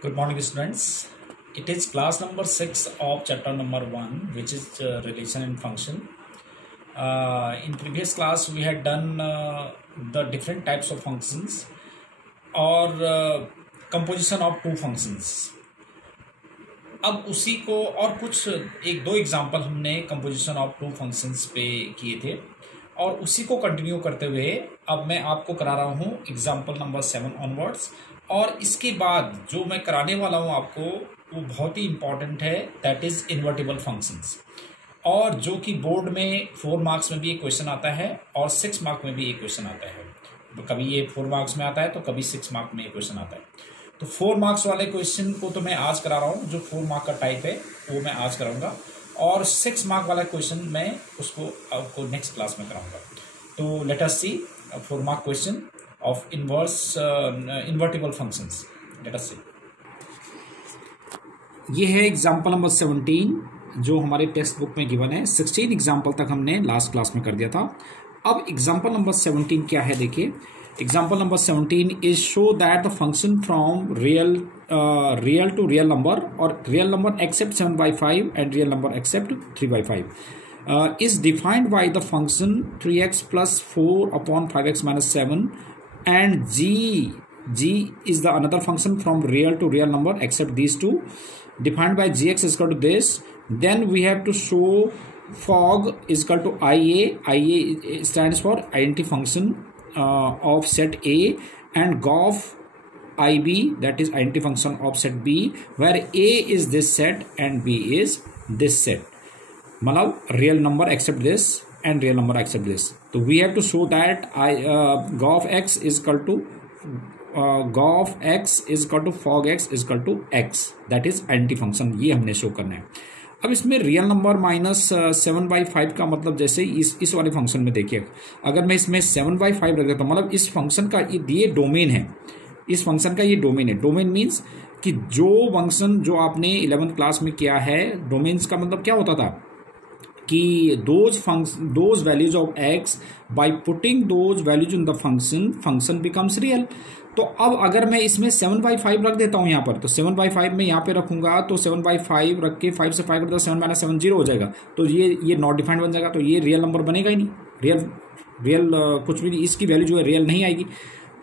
Good morning, students. It is class number 6 of chapter number 1, which is relation and function. In previous class, we had done the different types of functions or composition of two functions. अब उसी को और कुछ एक दो example हमने composition of two functions पे किए थे और उसी को कंटिन्यू करते हुए अब मैं आपको करा रहा हूँ एग्जाम्पल नंबर 7 ऑनवर्ड्स। और इसके बाद जो मैं कराने वाला हूँ आपको वो बहुत ही इंपॉर्टेंट है, दैट इज इन्वर्टिबल फंक्शंस, और जो कि बोर्ड में 4 मार्क्स में भी एक क्वेश्चन आता है और 6 मार्क में भी एक क्वेश्चन आता है। कभी ये 4 मार्क्स में आता है तो कभी 6 मार्क में एक क्वेश्चन आता है। तो 4 मार्क्स वाले क्वेश्चन को तो मैं आज करा रहा हूँ, जो 4 मार्क का टाइप है वो मैं आज कराऊंगा, और 6 मार्क वाला क्वेश्चन मैं उसको आपको नेक्स्ट क्लास में कराऊंगा। तो let us see 4 mark question of invertible functions. Let us see, ये है एग्जाम्पल नंबर 17 जो हमारे टेक्स्ट बुक में गिवन है। 16 एग्जाम्पल तक हमने लास्ट क्लास में कर दिया था। अब एग्जाम्पल नंबर 17 क्या है, देखिए। Example number 17 is show that the function from real to real number और real number except 7/5 and real number except 3/5 is defined by the function 3x plus 4 upon 5x minus 7, and g is the another function from real to real number except these two, defined by gx is equal to this. Then we have to show fog is equal to ia stands for identity function of set A, and gof ib, that is identity function of set B, where A is this set and B is this set, मतलब real number except this and real number except this. तो we have to show that gof x is equal to fog x is equal to x, that is identity function, ये हमने show करना है। अब इसमें real number minus 7/5 का मतलब, जैसे इस वाले फंक्शन में देखिए, अगर मैं इसमें 7/5 रख देता हूँ, मतलब इस फंक्शन का ये डोमेन है, इस फंक्शन का ये डोमेन है। डोमेन मीन्स कि जो फंक्शन जो आपने 11th क्लास में किया है, डोमेन्स का मतलब क्या होता था कि those values of x, by putting those values in the function becomes real। तो अब अगर मैं इसमें 7/5 रख देता हूं यहाँ पर, तो 7/5 में यहाँ पे रखूंगा, तो 7/5 रख के 5 से 5 कर दो, 7 - 7 0 हो जाएगा। तो ये नॉट डिफाइंड बन जाएगा, तो ये रियल नंबर बनेगा ही नहीं, रियल कुछ भी नहीं, इसकी वैल्यू जो है रियल नहीं आएगी।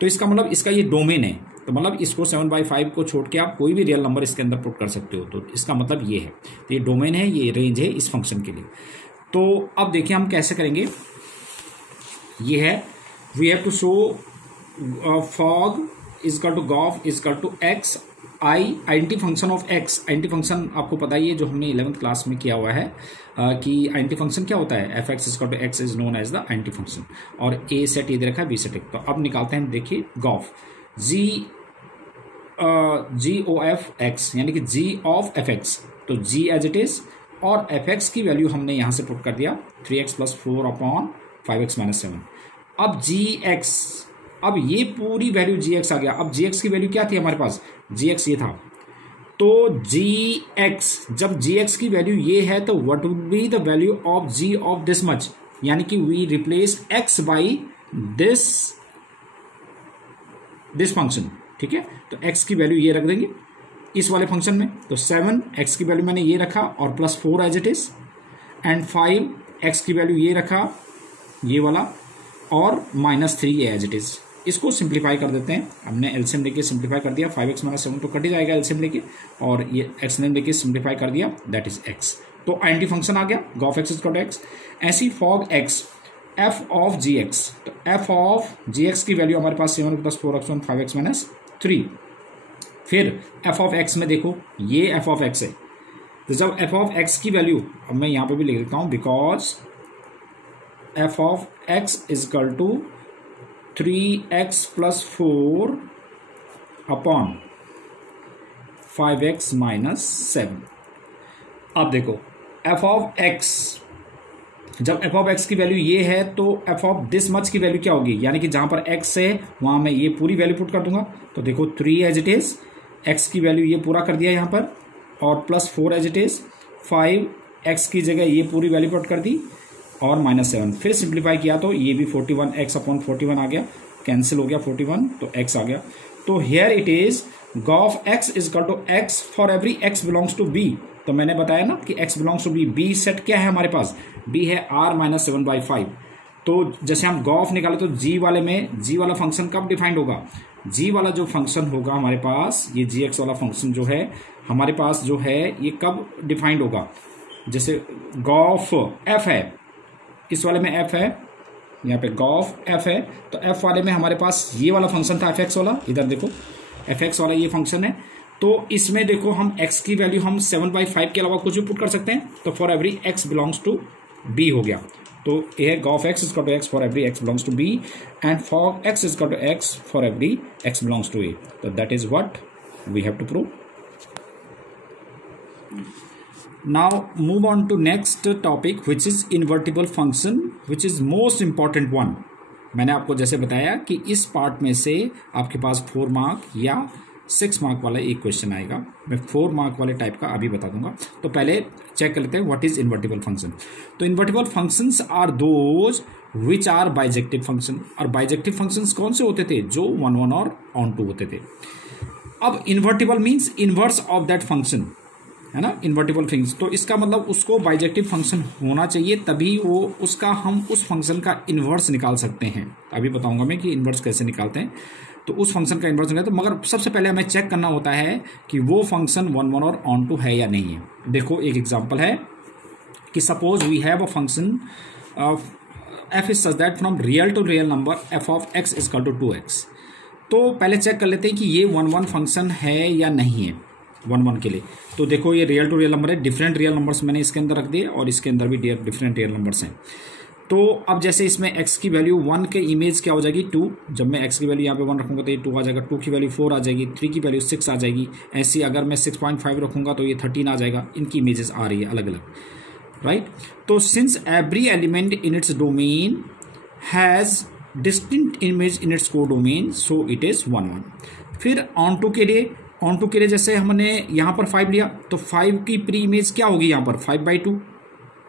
तो इसका मतलब इसका ये डोमेन है, तो मतलब इसको 7/5 को छोड़ के आप कोई भी रियल नंबर इसके अंदर पुट कर सकते हो। तो इसका मतलब ये है, तो ये डोमेन है, ये रेंज है इस फंक्शन के लिए। तो अब देखिए हम कैसे करेंगे। ये है, we have to show fog is equal to gof is equal to X I, identity function of X. Identity function आपको पता ही है, जो हमने 11th क्लास में किया हुआ है कि आइडेंटिटी फंक्शन क्या होता है, F x is equal to X is known as the identity function, और ए सेट ये दे रखा है, बी सेट। तो अब निकालते हैं, देखिए गॉफ जी ओ एफ एक्स, यानी कि जी ऑफ एफ एक्स, तो जी एज इट इज, और एफ एक्स की वैल्यू हमने यहां से पुट कर दिया 3x + 4 अपॉन 5x - 7। अब जी एक्स, अब ये पूरी वैल्यू जी एक्स आ गया। अब जी एक्स की वैल्यू क्या थी हमारे पास, जी एक्स ये था, तो जी एक्स, जब जी एक्स की वैल्यू ये है तो what would be the value of G of this much, यानी कि we replace X by this function, ठीक है। तो एक्स की वैल्यू ये रख देंगे इस वाले फंक्शन में, तो 7 एक्स की वैल्यू मैंने ये रखा और +4 as it is, and 5 X की वैल्यू ये रखा ये वाला, और -3 एज इट इज। इसको सिंप्लीफाई कर देते हैं, हमने एलसीएम लेके सिंप्लीफाई कर दिया, 5x - 7 तो कट ही जाएगा एलसीएम लेके, और ये एक्सएलएम लेके सिंप्लीफाई कर दिया, दैट इज x। तो आइडेंटिटी फंक्शन आ गया, gof x is equal to x। ऐसी fog X, F of G X, तो एफ ऑफ जी एक्स की वैल्यू हमारे पास 7 + 4x 5x - 3। फिर एफ ऑफ एक्स में देखो, ये एफ ऑफ एक्स है, तो जब एफ ऑफ एक्स की वैल्यू, अब मैं यहां पे भी लिख देता हूं, because F of X is equal to 3x + 4 upon 5x - 7। अब देखो एफ ऑफ एक्स, जब एफ ऑफ एक्स की वैल्यू ये है तो एफ ऑफ दिस मच की वैल्यू क्या होगी, यानी कि जहां पर एक्स है वहां मैं ये पूरी वैल्यू पुट कर दूंगा। तो देखो 3 एज इट इज, एक्स की वैल्यू ये पूरा कर दिया यहां पर, और +4 एज इट इज, 5 एक्स की जगह ये पूरी वैल्यू पुट कर दी, और -7। फिर सिंप्लीफाई किया तो ये भी 41x/41 आ गया, कैंसिल हो गया 41, तो x आ गया। तो here it is gof x is equal to x for every x belongs to b। तो मैंने बताया ना कि x belongs to b। b set क्या है हमारे पास, b है r माइनस 7/5। तो जैसे हम गॉफ निकाले तो g वाले में g वाला फंक्शन कब डिफाइंड होगा, g वाला जो फंक्शन होगा हमारे पास, ये gx वाला फंक्शन जो है हमारे पास जो है ये कब डिफाइंड होगा, जैसे गॉफ f है, इस वाले में f है, यहाँ पे गॉफ f है, तो f वाले में हमारे पास ये वाला फंक्शन था fx वाला, इधर देखो fx वाला ये फंक्शन है। तो इसमें देखो हम x की वैल्यू हम 7/5 के अलावा कुछ भी पुट कर सकते हैं, तो for every x belongs to b हो गया। तो ये गॉफ x is equal to x for every x belongs to b and for x is equal to x for every x belongs to a। तो that is what we have to prove. Now move on to next topic which is invertible function which is most important one। मैंने आपको जैसे बताया कि इस part में से आपके पास 4 मार्क या 6 मार्क वाला एक क्वेश्चन आएगा। मैं 4 मार्क वाले टाइप का अभी बता दूंगा। तो पहले चेक कर लेते हैं व्हाट इज इन्वर्टिबल फंक्शन। तो invertible functions are those which are bijective function. और बाइजेक्टिव फंक्शंस कौन से होते थे, जो 1 1 और ऑन 2 होते थे। अब invertible means inverse of that function, है ना, इन्वर्टिबल थिंग्स। तो इसका मतलब उसको बाइजेक्टिव फंक्शन होना चाहिए, तभी वो उसका हम उस फंक्शन का इन्वर्स निकाल सकते हैं। अभी बताऊंगा मैं कि इन्वर्स कैसे निकालते हैं। तो उस फंक्शन का इन्वर्स निकालते हैं, मगर सबसे पहले हमें चेक करना होता है कि वो फंक्शन 1 1 और ऑन 2 है या नहीं है। देखो एक एग्जाम्पल है कि suppose we have a function f is such that from real to real number f of x is equal to 2x। तो पहले चेक कर लेते हैं कि ये 1 1 फंक्शन है या नहीं है 1 1 के लिए। तो देखो ये रियल टू रियल नंबर है, डिफरेंट रियल नंबर्स मैंने इसके अंदर रख दिए और इसके अंदर भी डिफरेंट रियल नंबर्स हैं। तो अब जैसे इसमें x की वैल्यू 1 के इमेज क्या हो जाएगी 2। जब मैं x की वैल्यू यहाँ पे 1 रखूंगा तो ये 2 आ जाएगा, 2 की वैल्यू 4 आ जाएगी, 3 की वैल्यू 6 आ जाएगी। ऐसी अगर मैं 6.5 रखूंगा तो ये 13 आ जाएगा। इनकी इमेजेस आ रही है अलग अलग, राइट। तो since every element in its domain has distinct image in it's को डोमेन, सो इट इज 1 1। फिर ऑन टू के लिए जैसे हमने यहाँ पर 5 लिया तो 5 की प्री इमेज क्या होगी यहाँ पर 5/2।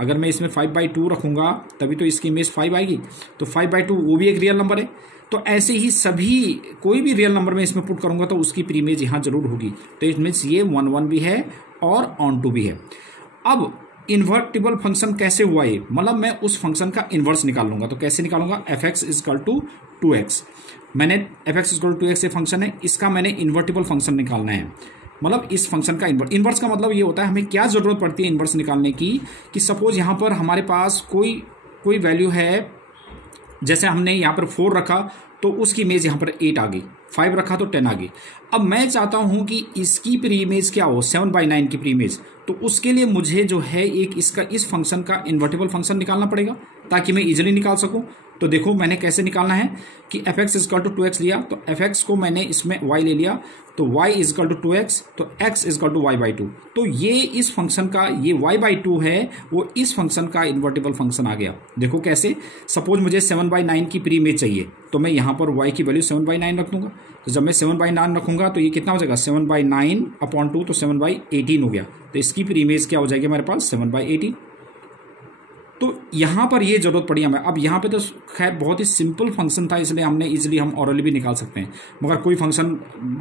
अगर मैं इसमें 5/2 रखूंगा तभी तो इसकी इमेज 5 आएगी। तो 5/2 वो भी एक रियल नंबर है। तो ऐसे ही सभी कोई भी रियल नंबर में इसमें पुट करूंगा तो उसकी प्री इमेज यहाँ जरूर होगी। तो इट मीन्स ये 1 1 भी है और ऑन 2 भी है। अब इन्वर्टिबल फंक्शन कैसे हुआ ये, मतलब मैं उस फंक्शन का इन्वर्स निकाल लूंगा। तो कैसे निकालूंगा, fx is equal to 2x। मैंने fx is equal to 2x ये फंक्शन है, इसका मैंने इन्वर्टिबल फंक्शन निकालना है। मतलब इस फंक्शन का इन्वर्स का मतलब ये होता है हमें क्या जरूरत पड़ती है इन्वर्स निकालने की, कि सपोज यहाँ पर हमारे पास कोई वैल्यू है, जैसे हमने यहाँ पर 4 रखा तो उसकी इमेज यहाँ पर 8 आ गई, 5 रखा तो 10 आ गई। अब मैं चाहता हूं कि इसकी प्री इमेज क्या हो 7/9 की प्री इमेज। तो उसके लिए मुझे जो है एक इस फंक्शन का इन्वर्टिबल फंक्शन निकालना पड़ेगा ताकि मैं इजीली निकाल सकूं। तो देखो मैंने कैसे निकालना है कि fx is equal to 2x लिया, तो fx को मैंने इसमें y ले लिया, तो y is equal to 2x, तो x is equal to y/2। तो ये इस फंक्शन का ये y/2 है, वो इस फंक्शन का इन्वर्टिबल फंक्शन आ गया। देखो कैसे, सपोज मुझे 7/9 की प्री इमेज चाहिए तो मैं यहाँ पर y की वैल्यू 7/9 रख दूंगा। तो जब मैं 7/9 रखूंगा तो ये कितना हो जाएगा 7/9/2, तो 7/18 हो गया। तो इसकी प्री इमेज क्या हो जाएगी हमारे पास 7/18। तो यहाँ पर ये जरूरत पड़ी हमें। अब यहाँ पे तो खैर बहुत ही सिंपल फंक्शन था, इसलिए हमने इजीली हम ऑरली भी निकाल सकते हैं। मगर कोई फंक्शन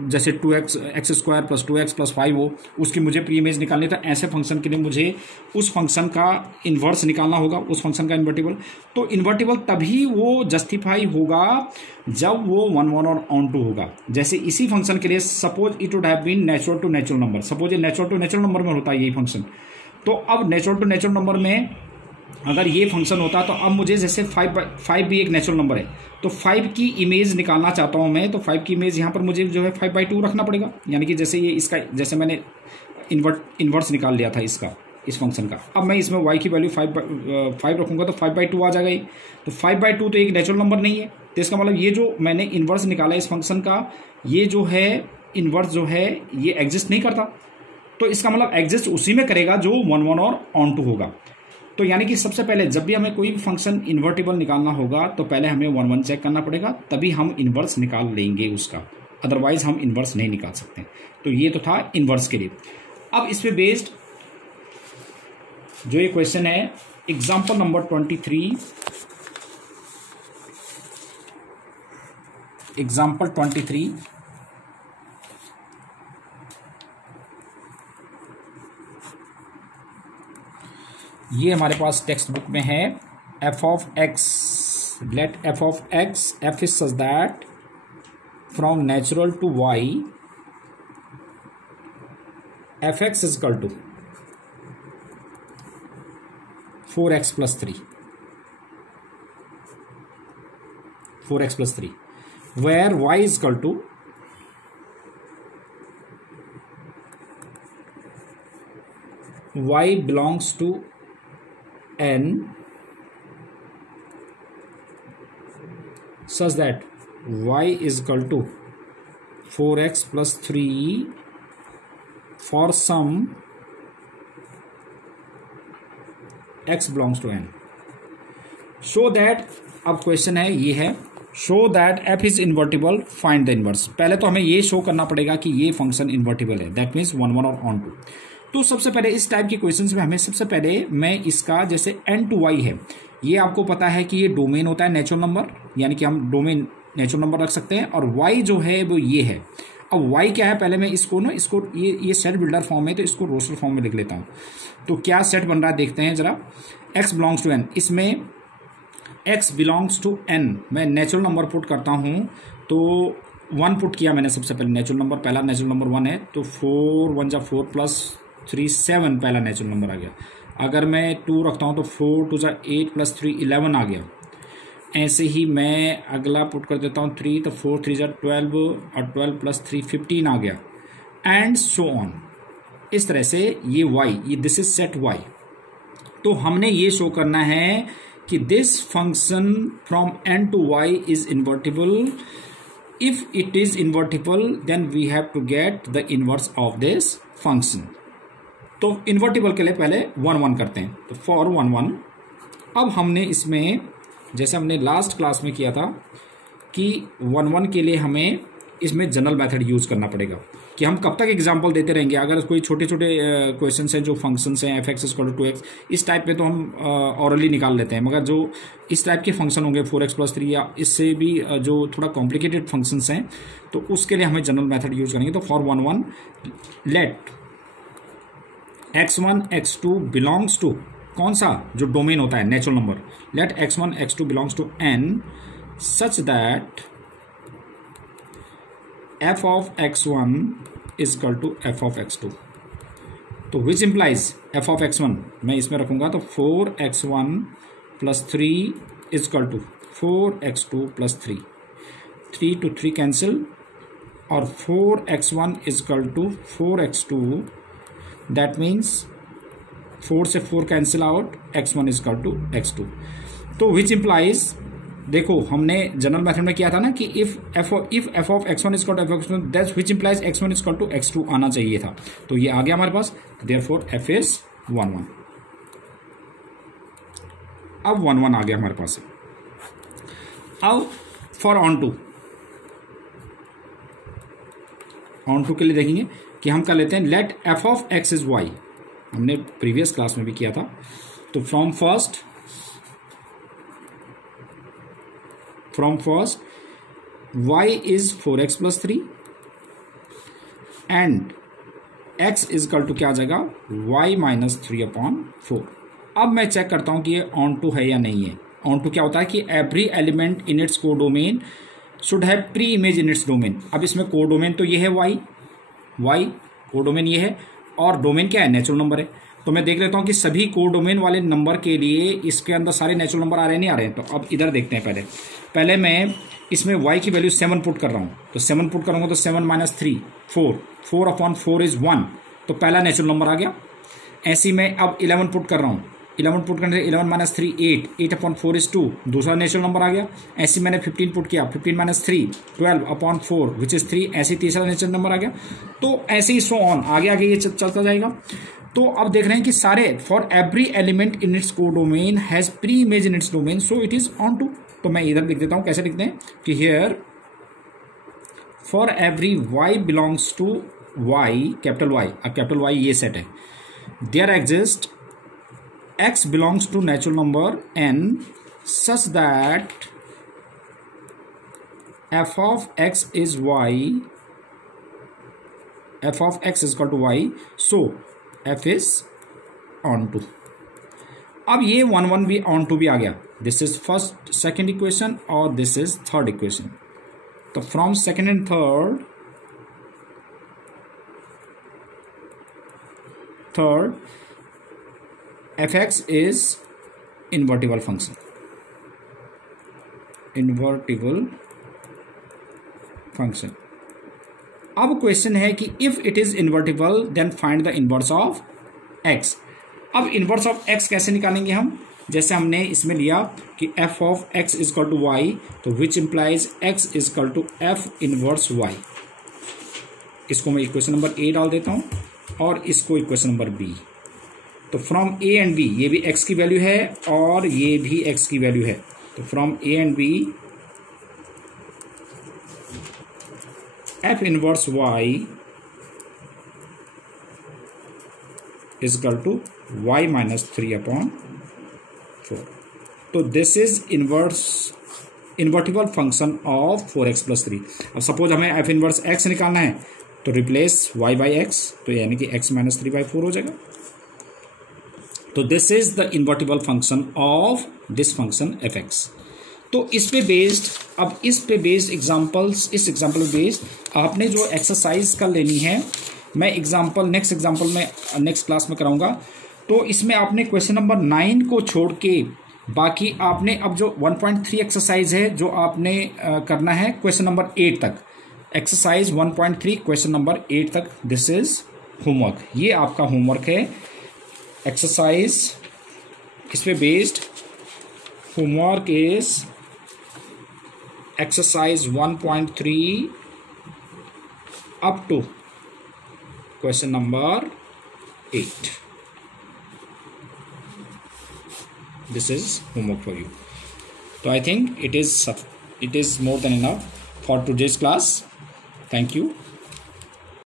जैसे 2x x² + 2x + 5 हो, उसकी मुझे प्री इमेज निकालनी, तो ऐसे फंक्शन के लिए मुझे उस फंक्शन का इन्वर्स निकालना होगा, उस फंक्शन का इन्वर्टिबल। तो इन्वर्टिबल तभी वो जस्टिफाई होगा जब वो 1 1 और ऑन 2 होगा। जैसे इसी फंक्शन के लिए suppose it would have been natural to natural number, सपोज ये नेचुरल टू नेचुरल नंबर में होता है यही फंक्शन। तो अब नेचुरल टू नेचुरल नंबर में अगर ये फंक्शन होता तो अब मुझे जैसे 5 भी एक नेचुरल नंबर है, तो 5 की इमेज निकालना चाहता हूं मैं, तो 5 की इमेज यहाँ पर मुझे जो है 5/2 रखना पड़ेगा। यानी कि जैसे ये इसका, जैसे मैंने इन्वर्स निकाल लिया था इस फंक्शन का, अब मैं इसमें y की वैल्यू 5 रखूंगा तो 5/2 आ जाएगा ये। तो 5/2 तो एक नेचुरल नंबर नहीं है, तो इसका मतलब ये जो मैंने इन्वर्स निकाला इस फंक्शन का, ये जो है इन्वर्स जो है ये एग्जिस्ट नहीं करता। तो इसका मतलब एग्जिस्ट उसी में करेगा जो 1 1 और ऑन 2 होगा। तो यानी कि सबसे पहले जब भी हमें कोई भी फंक्शन इन्वर्टिबल निकालना होगा तो पहले हमें 1 1 चेक करना पड़ेगा, तभी हम इन्वर्स निकाल लेंगे उसका, अदरवाइज हम इन्वर्स नहीं निकाल सकते। तो ये तो था इन्वर्स के लिए। अब इस पे बेस्ड जो ये क्वेश्चन है, एग्जाम्पल नंबर 23, एग्जाम्पल 23 ये हमारे पास टेक्स्ट बुक में है f of x, let f of x, f is such that from natural to y f x is equal to 4x plus 3, 4x plus 3, where y is equal to y belongs to n such that y is equal to 4x plus 3 for some x belongs to n. Show that, अब question है ये है, show that f is invertible, find the inverse. पहले तो हमें ये show करना पड़ेगा कि ये फंक्शन इन्वर्टिबल है, दैट मीन्स 1 1 और ऑन टू। तो सबसे पहले इस टाइप के क्वेश्चंस में हमें सबसे पहले मैं इसका जैसे n टू y है, ये आपको पता है कि ये डोमेन होता है नेचुरल नंबर, यानी कि हम डोमेन नेचुरल नंबर रख सकते हैं, और y जो है वो ये है। अब y क्या है, पहले मैं इसको ना, इसको ये सेट बिल्डर फॉर्म है तो इसको रोस्टर फॉर्म में लिख लेता हूँ। तो क्या सेट बन रहा है देखते हैं जरा, x बिलोंग्स टू n, इसमें x बिलोंग्स टू n मैं नेचुरल नंबर पुट करता हूँ, तो 1 पुट किया मैंने सबसे पहले, नेचुरल नंबर, पहला नेचुरल नंबर 1 है, तो 4 1 जा 4 प्लस 3 7 पहला नेचुरल नंबर आ गया। अगर मैं 2 रखता हूँ तो 4 2 जा 8 प्लस 3 11 आ गया। ऐसे ही मैं अगला पुट कर देता हूँ 3, तो 4 3 जा 12 और 12 प्लस 3 15 आ गया, एंड सो ऑन। इस तरह से ये y, ये दिस इज सेट y। तो हमने ये शो करना है कि this function from n to y is invertible. If it is invertible then we have to get the inverse of this function. तो इन्वर्टिबल के लिए पहले 1 1 करते हैं, तो फॉर 1 1। अब हमने इसमें जैसे हमने लास्ट क्लास में किया था कि 1 1 के लिए हमें इसमें जनरल मेथड यूज करना पड़ेगा, कि हम कब तक एग्जांपल देते रहेंगे। अगर कोई छोटे छोटे क्वेश्चंस हैं जो फंक्शंस हैं f(x = 2x), इस टाइप में तो हम ऑरली निकाल लेते हैं, मगर जो इस टाइप के फंक्शन होंगे 4x + 3 या इससे भी जो थोड़ा कॉम्प्लिकेटेड फंक्शंस हैं, तो उसके लिए हमें जनरल मेथड यूज करेंगे। तो for 1 1 late x1 x2 belongs to, कौन सा, जो डोमेन होता है natural number, let x1 x2 belongs to n such that f of x1 is equal to f of x2। तो which implies f of x1 मैं इसमें रखूंगा, तो 4x1 + 3 is equal to 4x2 + 3, 3 to 3 cancel, और 4x1 is equal to 4x2, that means 4 से 4 cancel out, x1 is equal to x2। तो which implies, देखो हमने जनरल मेथड में किया था ना कि if f of x1 is equal to f of x2, that which implies x1 is equal to x2 आना चाहिए था। तो ये आ गया हमारे पास, देयरफॉर f is 1 1। अब 1 1 आ गया हमारे पास। अब फॉर ऑन टू के लिए देखेंगे कि हम कर लेते हैं let f of x is y, हमने प्रीवियस क्लास में भी किया था। तो from first y is 4x + 3 and x is equal to क्या आ जाएगा, y - 3/4। अब मैं चेक करता हूं कि ये ऑन टू है या नहीं है। ऑन टू क्या होता है कि every element in its codomain should have pre image in its domain. अब इसमें कोडोमेन तो ये है y कोडोमेन ये है, और डोमेन क्या है, नेचुरल नंबर है। तो मैं देख लेता हूं कि सभी कोडोमेन वाले नंबर के लिए इसके अंदर सारे नेचुरल नंबर आ रहे हैं, नहीं आ रहे हैं। तो अब इधर देखते हैं, पहले मैं इसमें y की वैल्यू 7 पुट कर रहा हूं, तो 7 पुट करूंगा तो 7 - 3 4, 4/4 इज 1, तो पहला नेचुरल नंबर आ गया। ऐसे ही मैं अब 11 पुट कर रहा हूं, 11 पुट करने से 11 - 3 8, 8/4 इज 2, दूसरा नेचुरल नंबर आ गया। ऐसे मैंने 15 पुट किया, 15 - 3 12/4 विच इज 3, ऐसे तीसरा नेचुरल नंबर आ गया। तो ऐसे ही सो ऑन आगे ये चलता जाएगा। तो अब देख रहे हैं कि सारे for every element in its codomain has preimage in its domain, so it is onto. तो मैं इधर लिख देता हूं, कैसे लिखते हैं कि here for every y belongs to y, capital Y ये सेट है, there exist x belongs to natural number n such that f of x is y, f of x is equal to y, so f is on to। अब ये 1 1 भी on to भी आ गया. This is first second equation और this is third equation. तो from second and third fx is invertible function. अब question है कि if it is invertible then find the inverse of x. अब इनवर्स ऑफ x कैसे निकालेंगे हम? जैसे हमने इसमें लिया कि f of x is equal to y, तो which implies x is equal to f inverse y. इसको मैं इक्वेशन नंबर a डाल देता हूं और इसको इक्वेशन नंबर b. तो फ्रॉम a एंड b, ये भी x की वैल्यू है और ये भी x की वैल्यू है. तो from a and b f inverse y is equal to y minus 3/4. तो this is invertible function of 4x plus 3. अब सपोज हमें f इनवर्स x निकालना है तो रिप्लेस y बाई x, तो यानी कि x माइनस 3/4 हो जाएगा. तो this is the invertible function of this function fx. तो इस पे बेस्ड, अब इस पे बेस्ड एग्जांपल्स, इस एग्जांपल पे बेस्ड आपने जो एक्सरसाइज कर लेनी है, मैं नेक्स्ट एग्जांपल में नेक्स्ट क्लास में कराऊंगा. तो इसमें आपने क्वेश्चन नंबर 9 को छोड़ के बाकी आपने अब जो 1.3 एक्सरसाइज है जो आपने करना है क्वेश्चन नंबर 8 तक. एक्सरसाइज 1.3 क्वेश्चन नंबर 8 तक. This is homework. ये आपका होमवर्क है. एक्सरसाइज इस पे based homework is exercise 1.3 up to question number 8. This is homework for you. So I think it is more than enough for today's class. Thank you.